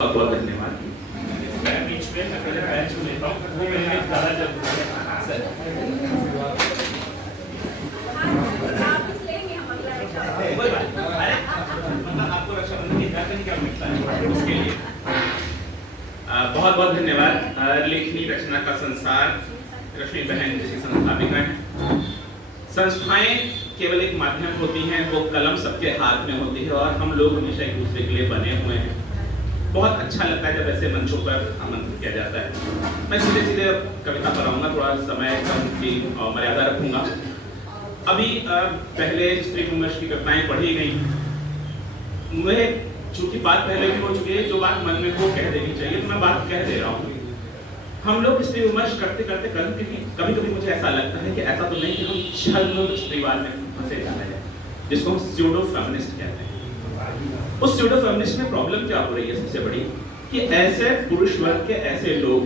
बहुत बहुत धन्यवाद। मैं बीच में पहले पैर छू लेता हूँ, वो मेरे लिए ज़्यादा जरूरी है। कोई बात नहीं, अरे मतलब आपको रक्षाबंधन की जानकारी क्या मिलता है उसके लिए बहुत बहुत धन्यवाद। लेखनी रचना का संसार, रश्मि बहन जैसी संस्थापिका है। संस्थाएं केवल एक माध्यम होती हैं, वो कलम सबके हाथ में होती है और हम लोग हमेशा एक दूसरे के लिए बने हुए हैं। बहुत अच्छा लगता है जब ऐसे मंचों पर आमंत्रित किया जाता है। मैं सीधे सीधे कविता पर आऊँगा, थोड़ा समय की मर्यादा रखूंगा। अभी पहले स्त्री विमर्श की कविताएं पढ़ी गई। मुझे चूंकि बात पहले भी हो चुकी है, जो बात मन में वो कह देनी चाहिए, तो मैं बात कह दे रहा हूँ। हम लोग स्त्री विमर्श करते करते कभी कभी मुझे ऐसा लगता है कि ऐसा तो नहीं कि हम छद्म स्त्रीवाद में फंसे जा रहे हैं, जिसको हम स्यूडो फेमिनिस्ट कहते हैं। उस स्यूडो फेमिनिस्ट में प्रॉब्लम क्या हो रही है सबसे बड़ी, कि ऐसे पुरुष वर्ग के ऐसे लोग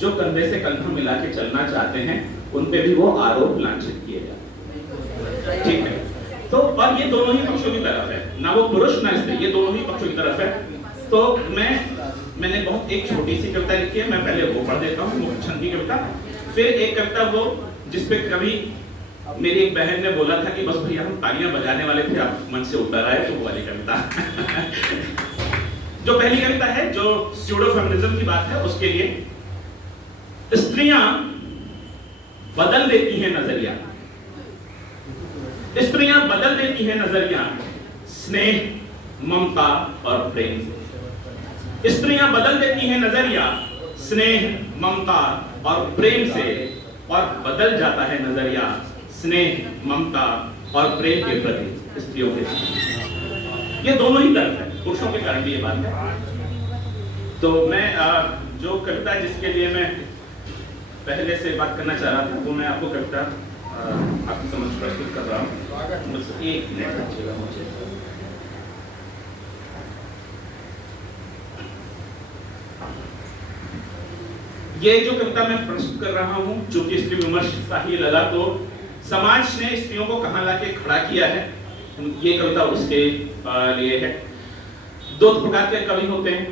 जो कंधे से कंधा मिला के चलना चाहते हैं, उन पे भी वो आरोप लांछित किए जाते हैं। ठीक है, तो और ये दोनों ही पक्षों की तरफ है, ना वो पुरुष ना स्त्री, ये दोनों ही पक्षों की तरफ है। तो मैंने बहुत एक छोटी सी कविता लिखी है, मैं पहले वो पढ़ देता हूँ, मुखछंद की कविता। फिर एक कविता वो जिसपे कभी मेरी एक बहन ने बोला था कि बस भैया हम तालियां बजाने वाले थे, आप मन से उतर आए, तो वो वाली कविता जो पहली कविता है, जो स्यूडो फेमिनिज्म की बात है, उसके लिए स्त्रियां बदल देती हैं नजरिया, स्त्रियां बदल देती हैं नजरिया स्नेह, ममता और प्रेम से। स्त्रियां बदल देती हैं नजरिया स्नेह, ममता और प्रेम से, और बदल जाता है नजरिया स्नेह, ममता और प्रेम के प्रति स्त्रियों के। ये दोनों ही तरफ है, पुरुषों के कारण भी ये बात है। तो मैं जो कविता जिसके लिए मैं पहले से बात करना चाह रहा था, वो मैं आपको कविता आपकी समझ प्रस्तुत कर रहा हूँ। बस एक मिनट दीजिएगा मुझे। ये जो कविता मैं प्रस्तुत कर रहा हूँ, जो कि स्त्री विमर्श सा ही लगा, तो समाज ने स्त्रियों को कहां लाके खड़ा किया है, ये कविता उसके लिए है। दो प्रकार के कवि होते हैं,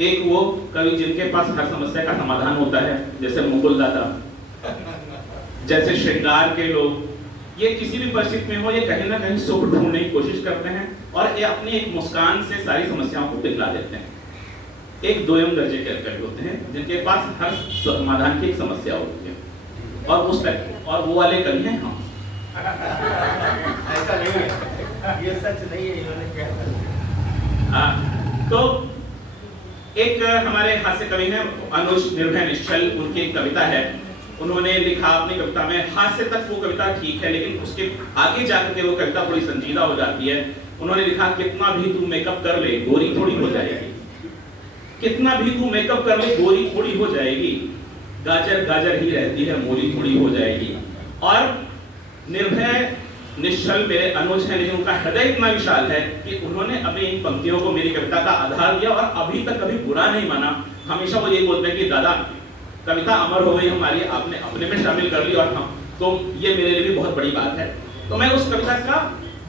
एक वो कवि जिनके पास हर समस्या का समाधान होता है, जैसे मुकुल दादा, जैसे श्रृंगार के लोग। ये किसी भी परिस्थिति में हो, ये कहीं ना कहीं सुख ढूंढने की कोशिश करते हैं और ये अपनी एक मुस्कान से सारी समस्याओं को दिखला देते हैं। एक दोयम दर्जे के कवि होते हैं जिनके पास हर समाधान की एक समस्या होती है, और उस तरह और वो वाले कवि हैं हम। ऐसा नहीं है, ये सच नहीं है, इन्होंने क्या। तो एक हमारे हास्य कवि हैं अनुज निर्भय निश्चल, उनकी एक कविता है, उन्होंने लिखा अपनी कविता में, हास्य तक वो कविता ठीक है, लेकिन उसके आगे जाकर के वो कविता थोड़ी संजीदा हो जाती है। उन्होंने लिखा, कितना भी तू मेकअप कर ले गोरी थोड़ी हो जाएगी, कितना भी तू मेकअप कर ले गोरी थोड़ी हो जाएगी, गाजर गाजर ही रहती है मोरी थोड़ी हो जाएगी। और निर्भय निश्चल मेरे अनुज है, लेकिन उनका हृदय इतना विशाल है कि उन्होंने अपनी इन पंक्तियों को मेरी कविता का आधार दिया और अभी तक कभी बुरा नहीं माना। हमेशा वो ये बोलते हैं कि दादा कविता अमर हो गई हमारी, आपने अपने में शामिल कर ली, और हम तो ये मेरे लिए भी बहुत बड़ी बात है। तो मैं उस कविता का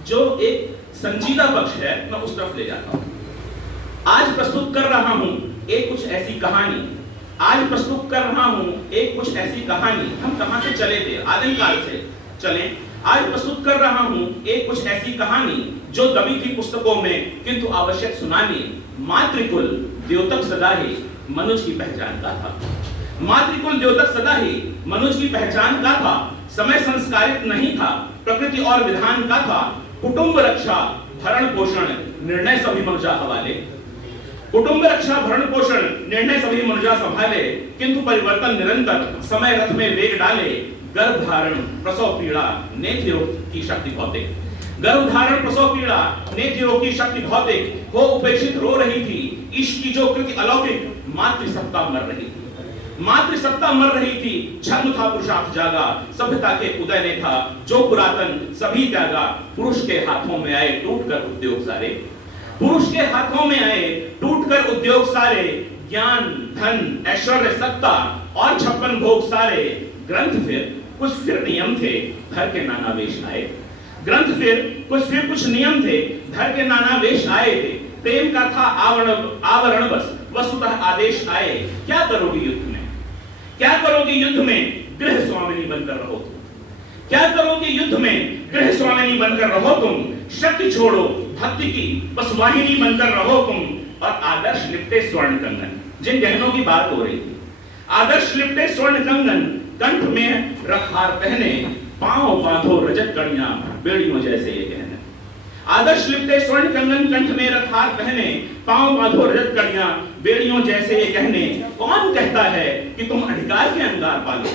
जो एक संजीदा पक्ष है, मैं उस तरफ ले जाता हूँ। आज प्रस्तुत कर रहा हूँ एक कुछ ऐसी कहानी, आज प्रस्तुत कर रहा हूँ एक कुछ ऐसी कहानी। हम कहां से चले थे, आदिम काल से चले। आज प्रस्तुत कर रहा हूँ एक कुछ ऐसी कहानी जो दबी थी पुस्तकों में, किंतु आवश्यक सुनानी। मातृकुल द्योतक सदा ही मनुज की पहचान का था, मातृकुल द्योतक सदा ही मनुज की पहचान का था। समय संस्कारित नहीं था, प्रकृति और विधान का था। कुटुंब रक्षा भरण पोषण निर्णय सभी मनुजा हवाले, कुटुंब रक्षा भरण पोषण निर्णय सभी मनुजा संभाले। किंतु परिवर्तन निरंतर समय रथ में वेग डाले। गर्भ धारण प्रसव पीड़ा नेत्र रोग की शक्ति भौतिक, गर्भ धारण प्रसव पीड़ा नेत्र रोग की शक्ति भौतिक। हो उपेक्षित रो रही थी इश्क की जो कृति अलौकिक। मातृसत्ता मर रही थी, मातृसत्ता मर रही थी। छद्म था पुरुषार्थ जागा, सभ्यता के उदय ने था जो पुरातन सभी त्यागा। पुरुष के हाथों में आए टूट कर उद्योग सारे, पुरुष के हाथों में आए टूटकर उद्योग सारे। ज्ञान धन ऐश्वर्य सत्ता और 56 भोग सारे। ग्रंथ फिर कुछ नियम थे धर के नाना वेश आए, ग्रंथ फिर कुछ नियम थे धर के नाना वेश आए थे। प्रेम का था आवरण बस, वस्तुतः आदेश आए, क्या करोगे युद्ध में, क्या करोगे युद्ध में, गृह स्वामिनी बनकर रहो तुम, क्या करोगे युद्ध में, गृह स्वामिनी बनकर रहो तुम, शक्ति छोड़ो भक्ति की बस वाहिनी बनकर रहो तुम, और आदर्श लिपटे स्वर्ण कंगन, जिन गहनों की बात हो रही थी, आदर्श लिपटे स्वर्ण कंगन, कंठ में रखार पहने, पांव बांधो रजत कड़ियां, बेड़ियों जैसे ये गहने। आदर्श लिपटे स्वर्ण कंगन, कंठ में रखार पहने, पांव बांधो रजत कड़ियां, बेड़ियों जैसे ये गहने। कौन कहता है कि तुम अधिकार के अंगार पालो,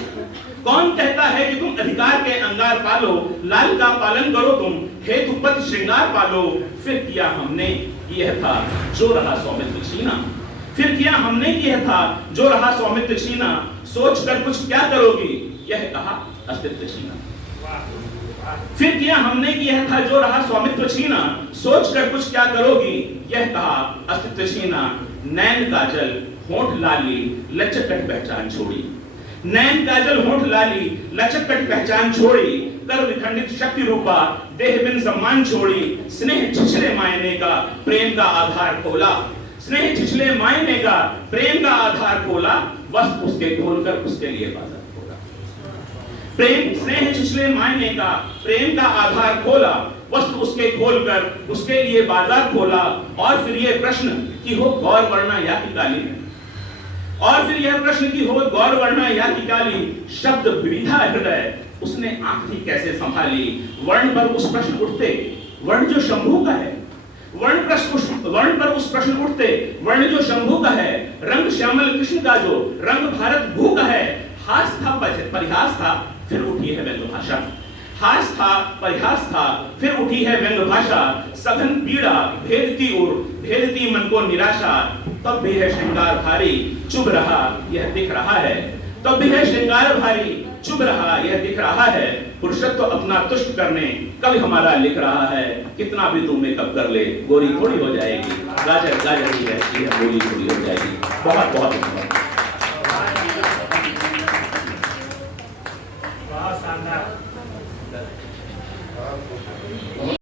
कौन कहता है कि तुम अधिकार के अंगार पालो, लाल का पालन करो तुम, हेतुपति श्रृंगार पालो, फिर किया हमने यह था जो रहा सौमित्र छीना, फिर किया हमने यह था जो रहा सौमित्र छीना, सोच कर कुछ क्या करोगी, यह कहा अस्तित्व छीना। फिर किया हमने कि यह था जो रहा स्वामित्व छीना, सोच कर कुछ क्या करोगी, यह कहा अस्तित्व छीना। नैन काजल होंठ लाली लचकट पहचान छोड़ी, नैन काजल होंठ लाली लचकट पहचान छोड़ी, कर विखंडित शक्ति रूपा देह बिन सम्मान छोड़ी, स्नेह छिछले मायने का प्रेम का आधार खोला, स्नेह छिछले मायने का प्रेम का आधार खोला, वस्त्र उसके खोलकर उसके लिए बाजार खोला। प्रेम स्नेह छिछले मायने का प्रेम का आधार खोला, वस्त्र उसके खोलकर उसके लिए बाजार खोला। और फिर यह प्रश्न कि हो गौर वर्णा या की काली, और फिर यह प्रश्न कि हो गौर वर्णा या की काली, शब्द विविधा हृदय उसने आंख ही कैसे संभाली। वर्ण पर उस प्रश्न उठते, वर्ण जो शंभू का है, वर्ण पर उस प्रश्न उठते, वर्ण जो शंभू का है, रंग श्यामल कृष्ण का जो रंग भारत भू का है। हास था परिहास था फिर उठी है व्यंग भाषा, हास था परिहास था फिर उठी है व्यंग भाषा। सघन पीड़ा भेदती उर भेदती मन को निराशा, तब भी है श्रृंगार भारी चुभ रहा यह दिख रहा है, तब भी है श्रृंगार भारी चुभ रहा यह दिख रहा है। पुरुषत्व अपना तुष्ट करने कभी हमारा लिख रहा है, कितना भी तू मेकअप कर ले गोरी थोड़ी हो जाएगी, गाजर गाजर ही रहती है गोरी थोड़ी हो जाएगी। बहुत बहुत धन्यवाद।